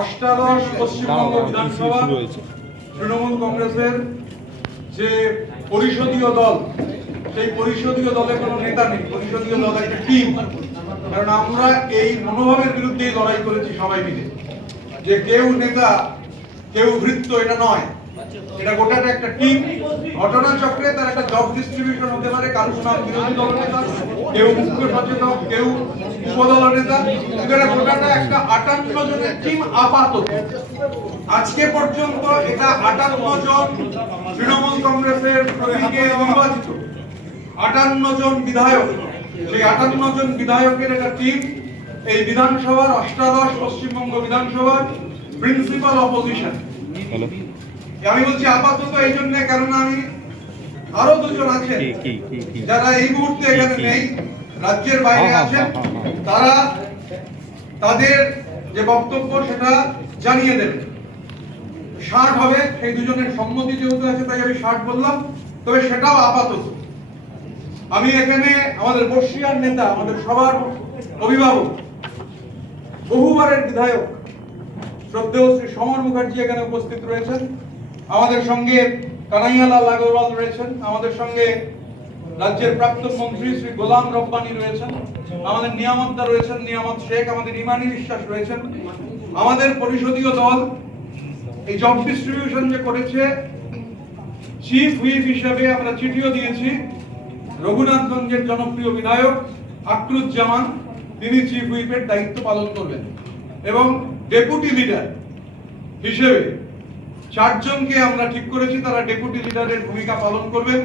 অষ্টাদশ পশ্চিমবঙ্গ বিধানসভা তৃণমূল কংগ্রেসের যে পরিষদীয় দল, সেই পরিষদীয় দলে কোনো নেতা নেই, পরিষদীয় দল একটা টিম। কারণ আমরা এই মনোভাবের বিরুদ্ধেই লড়াই করেছি সবাই মিলে, যে কেউ নেতা কেউ ভৃত্য, এটা নয়, এটা গোটাটা একটা টিম। ঘটনা চক্রে তার একটা জব ডিস্ট্রিবিউশন হতে পারে, কারো নাম বিরোধী দল নেতা, কেউ মুখ্য সচেতক, কেউ উপদল নেতা, এরা গোটাটা একটা 58 জনের টিম। আপাতত আজকে পর্যন্ত এটা 58 জন তৃণমূল কংগ্রেসের প্রতীকে নির্বাচিত 58 জন বিধায়ক, সেই 58 জন বিধায়কের একটা টিম এই বিধানসভার অষ্টাদশ পশ্চিমবঙ্গ বিধানসভার প্রিন্সিপাল অপোজিশন। আমি বলছি আপাতত এই জন্য, কারণ আমি আরো দুজন আছেন যারা এই মুহূর্তে এখানে নেই, রাজ্যের বাইরে আছেন, তারা তাদের যে বক্তব্য সেটা জানিয়ে দেবেন। 60 হবে, সেই দুজনের সম্মতি যেহেতু আছে তাই আমি 60 বললাম, তবে সেটাও আপাতত। আমি এখানে আমাদের বর্ষিয়ার নেতা, আমাদের সবার অভিভাবক, বহুবারের বিধায়ক শ্রদ্ধেয় শ্রী সমর মুখার্জি এখানে উপস্থিত রয়েছেন, আমাদের সঙ্গে কানাইয়ালাল আগরওয়াল রয়েছেন, আমাদের সঙ্গে রাজ্যের প্রাক্তন মন্ত্রী শ্রী গোলাম রব্বানি রয়েছেন, আমাদের নিয়ামতদা রয়েছেন, নিয়ামত শেখ, আমাদের ইমানি বিশ্বাস রয়েছেন। আমাদের পরিষদীয় দল এই জব ডিস্ট্রিবিউশন যে করেছে, চিফ হুইপ হিসেবে আমরা চিঠিও দিয়েছি রঘুনাথগঞ্জের জনপ্রিয় বিধায়ক আকরুজ্জামান, তিনি চিফ হুইপের দায়িত্ব পালন করবেন, এবং ডেপুটি লিডার হিসেবে 4 জনকে আমরা ঠিক করেছি, তারা ডেপুটি লিডারের ভূমিকা পালন করবেন।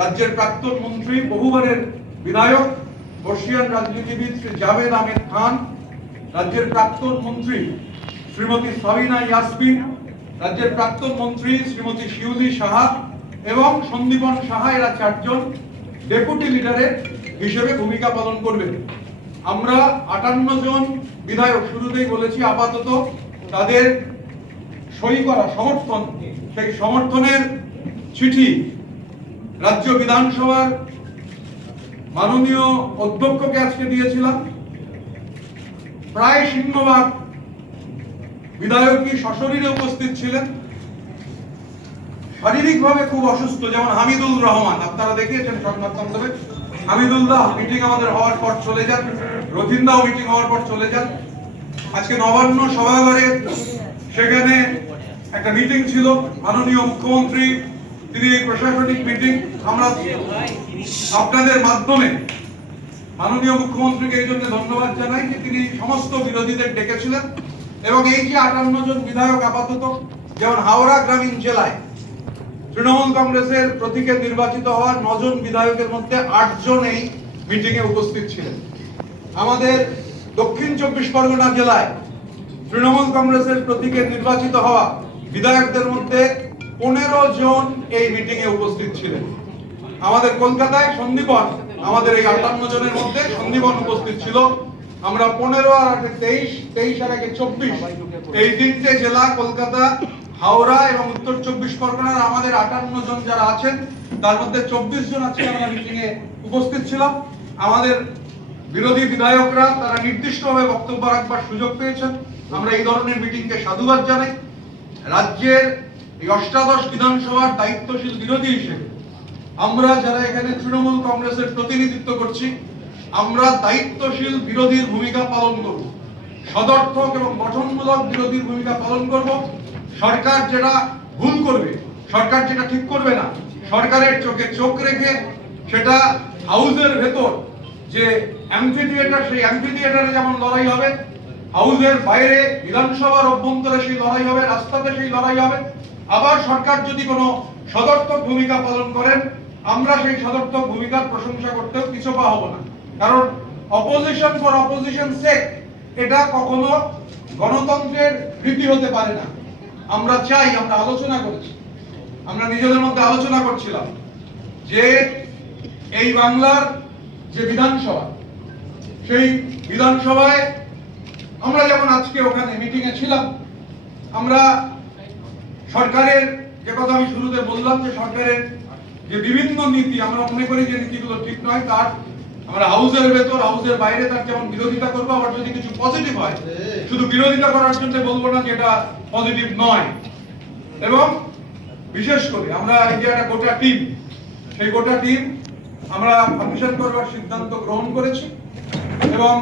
রাজ্যের প্রাক্তন মন্ত্রী, বহুবারের বিধায়ক, বর্ষিয়ান রাজনীতিবিদ শ্রী জাভেদ আহমেদ খান, রাজ্যের প্রাক্তন মন্ত্রী শ্রীমতী সাবিনা ইয়াসমিন, রাজ্যের প্রাক্তন মন্ত্রী শ্রীমতী শিউলি সাহা এবং সন্দীপন সাহা, এরা 4 জন ডেপুটি লিডারের হিসেবে ভূমিকা পালন করবেন। আমরা 58 জন বিধায়ক শুরুতেই বলেছি, আপাতত তাদের সই করা সমর্থন, সেই সমর্থনের চিঠি রাজ্য বিধানসভার মাননীয় অধ্যক্ষকে আজকে দিয়েছিলাম। প্রায় সিংহভাগ বিধায়কই সশরীরে উপস্থিত ছিলেন, শারীরিকভাবে খুব অসুস্থ, যেমন হামিদুল রহমান, আপনারা দেখিয়েছেন সংবাদ মাধ্যমে, হামিদুল্লাহ মিটিং আমাদের হওয়ার পর চলে যান, রথিনদাও মিটিং হওয়ার পর চলে যান। আজকে নবান্ন সভাঘরে সেখানে একটা মিটিং ছিল, মাননীয় মুখ্যমন্ত্রী তিনি এই প্রশাসনিক মিটিং, আমরা আপনাদের মাধ্যমে মাননীয় মুখ্যমন্ত্রীকে এই জন্য ধন্যবাদ জানাই যে তিনি সমস্ত বিরোধীদের ডেকেছিলেন, এবং এই যে 58 জন বিধায়ক আপাতত, যেমন হাওড়া গ্রামীণ জেলায় তৃণমূল কংগ্রেসের প্রতীকে নির্বাচিত হওয়া 9 জন বিধায়কের মধ্যে 8 জন এই মিটিং এ উপস্থিত ছিলেন। আমাদের দক্ষিণ 24 পরগনা জেলায় তৃণমূল কংগ্রেসের প্রতীকে নির্বাচিত হওয়া বিধায়কদের মধ্যে 15 জন এই মিটিং এ উপস্থিত ছিলেন। আমাদের কলকাতায় সন্দীপন, আমাদের এই 58 জনের মধ্যে সন্দীপন উপস্থিত ছিল। আমরা 15 আর 23 আর 24 এই 3টে জেলা, কলকাতা, হাওড়া এবং উত্তর 24 পরগনার আমাদের 58 জন যারা আছেন, তার মধ্যে 24 জন আজকে আমরা মিটিং এ উপস্থিত ছিলাম। আমাদের বিরোধী বিধায়করা তারা নির্দিষ্টভাবে বক্তব্য রাখবার সুযোগ পেয়েছেন, আমরা এই ধরনের মিটিংকে সাধুবাদ জানাই। রাজ্যের এই অষ্টাদশ বিধানসভার দায়িত্বশীল বিরোধী হিসেবে আমরা যারা এখানে তৃণমূল কংগ্রেসের প্রতিনিধিত্ব করছি, আমরা দায়িত্বশীল বিরোধীর ভূমিকা পালন করব, সদর্থক এবং গঠনমূলক বিরোধীর ভূমিকা পালন করব। সরকার যেটা ভুল করবে, সরকার যেটা ঠিক করবে না, সরকারের চোখে চোখ রেখে সেটা হাউসের ভেতর যে অ্যাম্ফিথিয়েটার, সেই অ্যাম্ফিথিয়েটারে যেমন লড়াই হবে, হাউসের বাইরে বিধানসভার অভ্যন্তরে সেই লড়াই হবে, রাস্তাতে সেই লড়াই হবে। আবার সরকার যদি কোনো সদর্থক ভূমিকা পালন করেন, আমরা সেই সদর্থক ভূমিকার প্রশংসা করতেও পিছপা হব না, কারণ অপোজিশন ফর অপোজিশন সেক এটা কখনো গণতন্ত্রের রীতি হতে পারে না। আমরা চাই, আমরা আলোচনা করেছি, আমরা নিজেদের মধ্যে আলোচনা করছিলাম যে এই বাংলার যে বিধানসভা, সেই বিধানসভায় আমরা যেমন আজকে ওখানে মিটিং এ ছিলাম, আমরা সরকারের যে কথা আমি শুরুতে বললাম যে সরকারের যে বিভিন্ন নীতি, আমরা মনে করি যে নীতিগুলো ঠিক নয়, তার আমরা হাউসের ভেতর হাউসের বাইরে তার যেমন বিরোধিতা করবো, আবার যদি কিছু পজিটিভ হয় শুধু বিরোধিতা করার জন্য বলবো না যে এটা পজিটিভ নয়। এবং বিশেষ করে আমরা এই যে একটা গোটা টিম, সেই গোটা টিম আমরা ফাংশন করবার সিদ্ধান্ত গ্রহণ করেছি এবং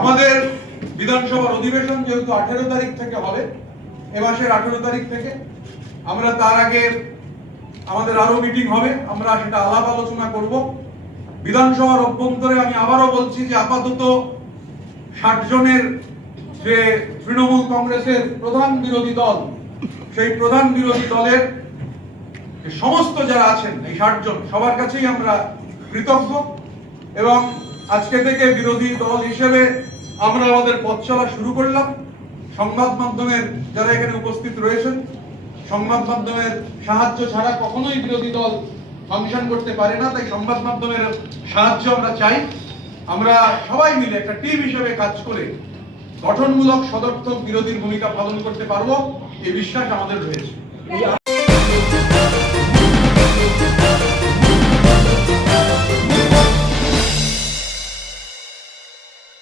আমাদের বিধানসভার অধিবেশন যেহেতু 18 তারিখ থেকে হবে, এ মাসের 18 তারিখ থেকে, আমরা তার আগে আমাদের আরো মিটিং হবে, আমরা সেটা আলাপ আলোচনা করব। বিধানসভার অভ্যন্তরে আমি আবারও বলছি যে আপাতত 60 জনের যে তৃণমূল কংগ্রেসের প্রধান বিরোধী দল, সেই প্রধান বিরোধী দলের সমস্ত যারা আছেন এই 60 জন সবার কাছেই আমরা কৃতজ্ঞ এবং আজকে থেকে বিরোধী দল হিসেবে আমরা আমাদের পথ চলা শুরু করলাম। সংবাদ মাধ্যমের যারা এখানে উপস্থিত রয়েছেন, সংবাদ মাধ্যমের সাহায্য ছাড়া কখনোই বিরোধী দল ফাংশন করতে পারে না, তাই সংবাদ মাধ্যমের সাহায্য আমরা চাই। আমরা সবাই মিলে একটা টিম হিসেবে কাজ করে গঠনমূলক সদর্থক বিরোধীর ভূমিকা পালন করতে পারবো, এই বিশ্বাস আমাদের রয়েছে।